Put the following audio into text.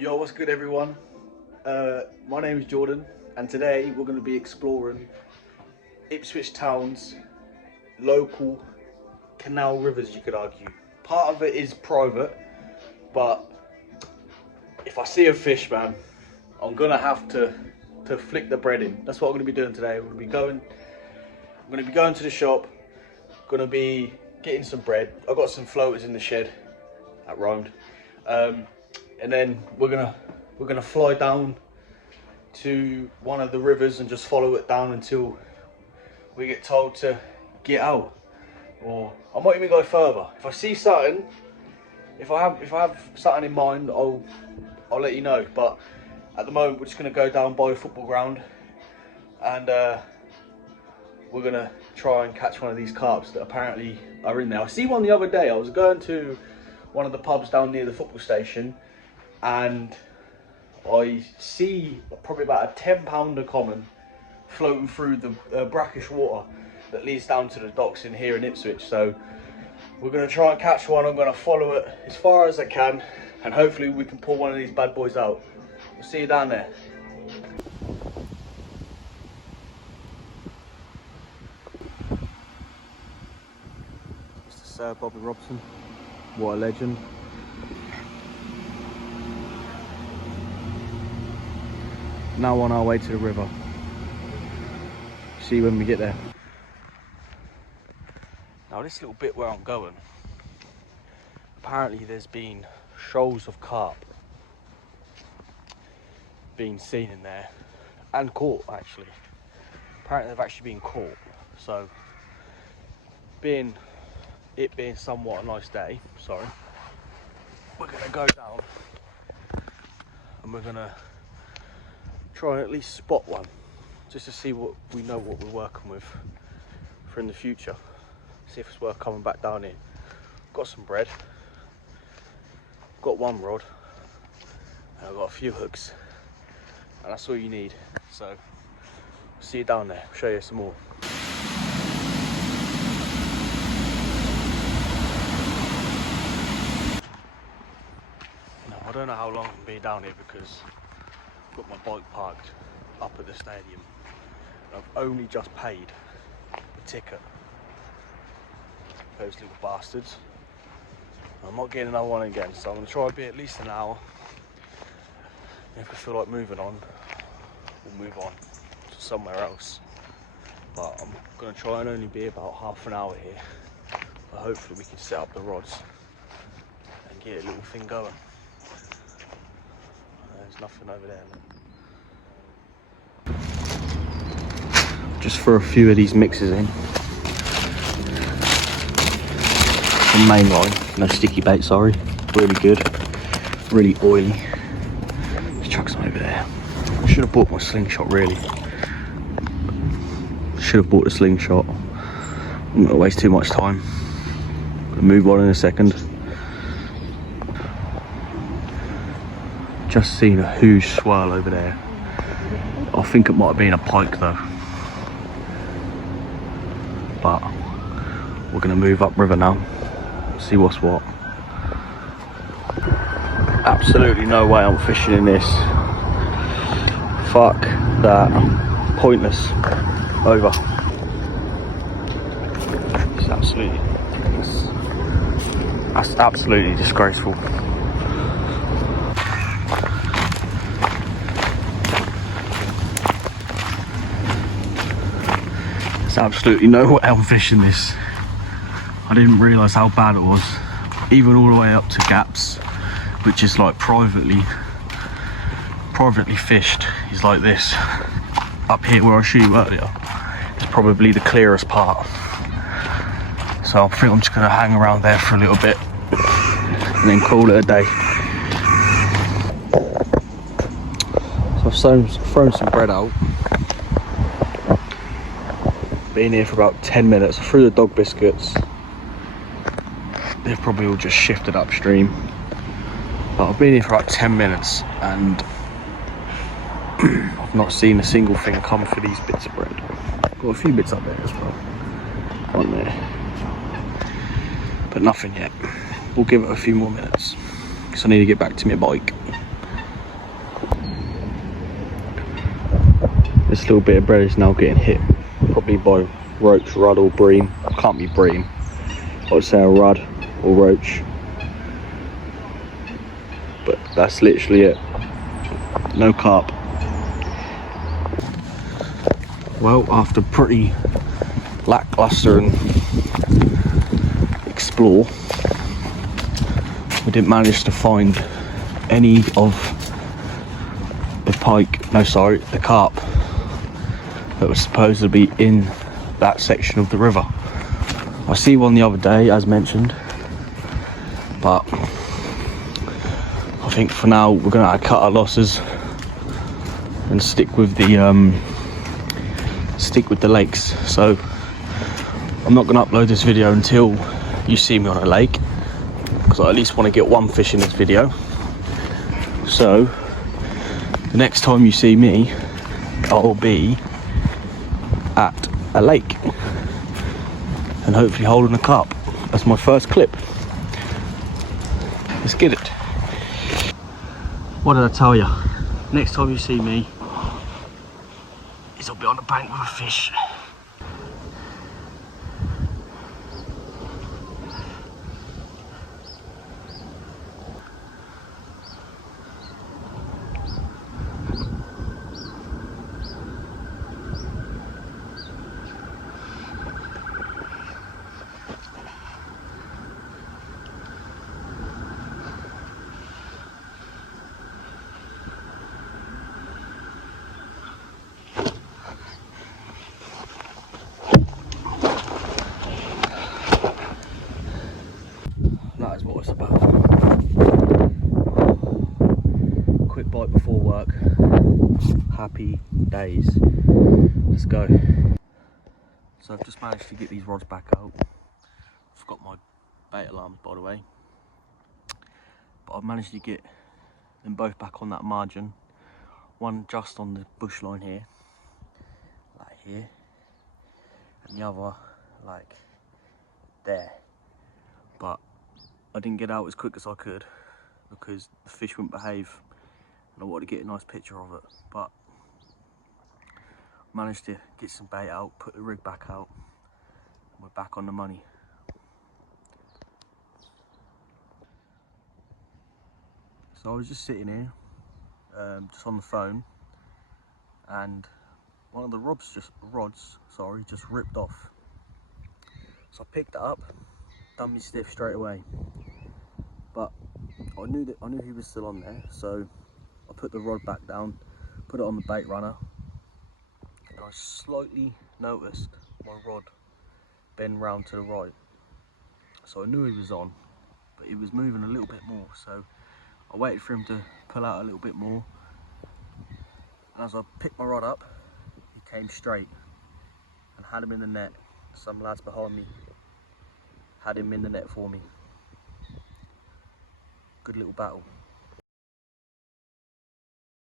Yo, what's good everyone? My name is Jordan and today we're going to be exploring Ipswich Town's local canal rivers, you could argue. Part of it is private, but if I see a fish, man, I'm going to have to flick the bread in. That's what I'm going to be doing today. I'm going to be going to the shop, going to be getting some bread. I've got some floaters in the shed, that rhymed. And then we're gonna fly down to one of the rivers and just follow it down until we get told to get out. Or I might even go further. If I see something, if I have something in mind, I'll let you know. But at the moment, we're just gonna go down by a football ground, and we're gonna try and catch one of these carps that apparently are in there. I see one the other day. I was going to one of the pubs down near the football station, and I see probably about a 10-pounder common floating through the brackish water that leads down to the docks in here in Ipswich. So we're going to try and catch one. I'm going to follow it as far as I can, and hopefully we can pull one of these bad boys out. We'll see you down there. Mr. Sir Bobby Robson, what a legend. Now on our way to the river. See you when we get there. Now this little bit where I'm going, apparently there's been shoals of carp being seen in there and caught actually. Apparently they've actually been caught. So it being somewhat a nice day, we're gonna go down and we're gonna try and at least spot one, just to see what we know what we're working with for in the future. See if it's worth coming back down here. Got some bread, got one rod, and I've got a few hooks, and that's all you need. So see you down there, I'll show you some more. Now, I don't know how long I'll be down here because I've got my bike parked up at the stadium. I've only just paid the ticket. Those little bastards. I'm not getting another one again, so I'm going to try to be at least an hour. And if I feel like moving on, we'll move on to somewhere else. But I'm going to try and only be about half an hour here. But hopefully we can set up the rods and get a little thing going. There's nothing over there. Just throw a few of these mixes in. Some main line, no sticky bait, sorry. Really good, really oily. Just chuck some over there. I should have bought my slingshot really. Should have bought the slingshot. I'm not gonna waste too much time. Gonna move on in a second. Just seen a huge swirl over there. I think it might have been a pike though. But we're gonna move upriver now, see what's what. Absolutely no way I'm fishing in this. Fuck that. Pointless. Over. That's absolutely disgraceful. There's absolutely no way I'm fishing this. I didn't realise how bad it was. Even all the way up to gaps, which is like privately fished, is like this. Up here where I shot you earlier, it's probably the clearest part. So I think I'm just going to hang around there for a little bit and then call it a day. So I've thrown some bread out. Been here for about 10 minutes. I threw the dog biscuits. They've probably all just shifted upstream. But I've been here for about 10 minutes and I've not seen a single thing come for these bits of bread. Got a few bits up there as well. One there. But nothing yet. We'll give it a few more minutes because I need to get back to my bike. This little bit of bread is now getting hit, probably by roach, rudd or bream. Can't be bream. I'd say a rudd or roach. But that's literally it. No carp. Well, after pretty lackluster and explore, we didn't manage to find any of the the carp that was supposed to be in that section of the river. I see one the other day, as mentioned, but I think for now we're gonna have to cut our losses and stick with the lakes. So I'm not gonna upload this video until you see me on a lake, because I at least want to get one fish in this video. So the next time you see me, I'll be at a lake and hopefully holding a carp. That's my first clip. Let's get it. What did I tell you? Next time you see me is I'll be on the bank with a fish. That is what it's about. Quick bite before work. Happy days. Let's go. So I've just managed to get these rods back out. I've forgot my bait alarms, by the way. But I've managed to get them both back on that margin. One just on the bush line here, like here, and the other like there. But I didn't get out as quick as I could because the fish wouldn't behave and I wanted to get a nice picture of it. But managed to get some bait out, put the rig back out, and we're back on the money. So I was just sitting here, just on the phone, and one of the rods just ripped off. So I picked it up, done me stiff straight away. But I knew he was still on there, so I put the rod back down, put it on the bait runner, and I slightly noticed my rod bend round to the right. So I knew he was on, but he was moving a little bit more, so I waited for him to pull out a little bit more, and as I picked my rod up, he came straight and had him in the net. Some lads behind me had him in the net for me. Good little battle.